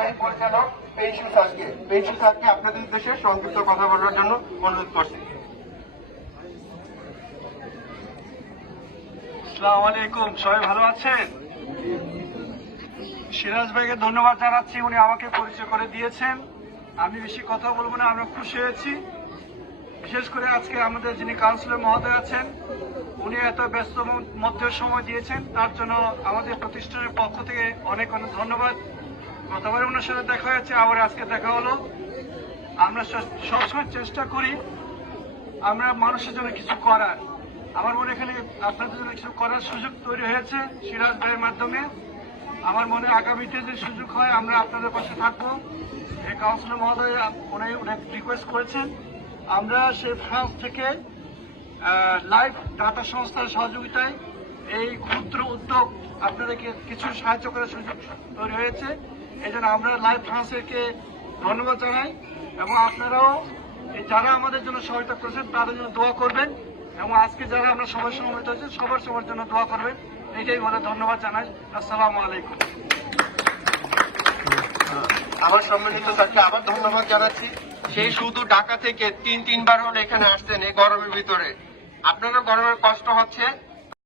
নির্বাহী পরিচালক পেন্সিল স্যারকে। পেন্সিল স্যারকে আপনাদের উদ্দেশ্যে সংক্ষিপ্ত কথা বলার জন্য অনুরোধ করছি। আসসালামু সবাই ভালো আছেন? সিরাজ ভাইকে ধন্যবাদ জানাচ্ছি, উনি আমাকে পরিচয় করে দিয়েছেন। আমি বেশি কথা বলব না, আমরা খুশি হয়েছি। বিশেষ করে আজকে আমাদের যিনি কাউন্সিলর মহোদয় আছেন, উনি এত ব্যস্ত মধ্যে সময় দিয়েছেন, তার জন্য আমাদের প্রতিষ্ঠানের পক্ষ থেকে অনেক অনেক ধন্যবাদ। গতবার ওনার সাথে দেখা হয়েছে, আবার আজকে দেখা হলো। আমরা সব- সবসময় চেষ্টা করি আমরা মানুষের জন্য কিছু করার। আমার মনে এখানে আপনাদের জন্য কিছু করার সুযোগ তৈরি হয়েছে সিরাজ ভাইয়ের মাধ্যমে। আমার মনে আগামীতে যে সুযোগ হয়, আমরা আপনাদের পাশে থাকব। এই কাউন্সিলর মহোদয় উনি অনেক রিকোয়েস্ট করেছেন। আমরা সেই ফ্রান্স থেকে লাইভ ডাটা সংস্থার সহযোগিতায় এই ক্ষুদ্র উদ্যোগ আপনাদেরকে কিছু সাহায্য করার সুযোগ তৈরি হয়েছে। এই জন্য আমরা লাইভ ফ্রান্সেরকে ধন্যবাদ জানাই এবং আপনারাও যারা আমাদের জন্য সহায়তা করেছেন, তাদের জন্য দোয়া করবেন এবং আজকে যারা আমরা সবার সমবেত হয়েছে, সবার সবার জন্য দোয়া করবেন। এটাই বলে ধন্যবাদ জানাই। আসসালামু আলাইকুম। আমার সম্মানিত স্যারকে আবার ধন্যবাদ জানাচ্ছি। সেই শুধু ঢাকা থেকে তিন তিনবার হলে এখানে আসছেন এই গরমের ভিতরে। আপনারও গরমের কষ্ট হচ্ছে।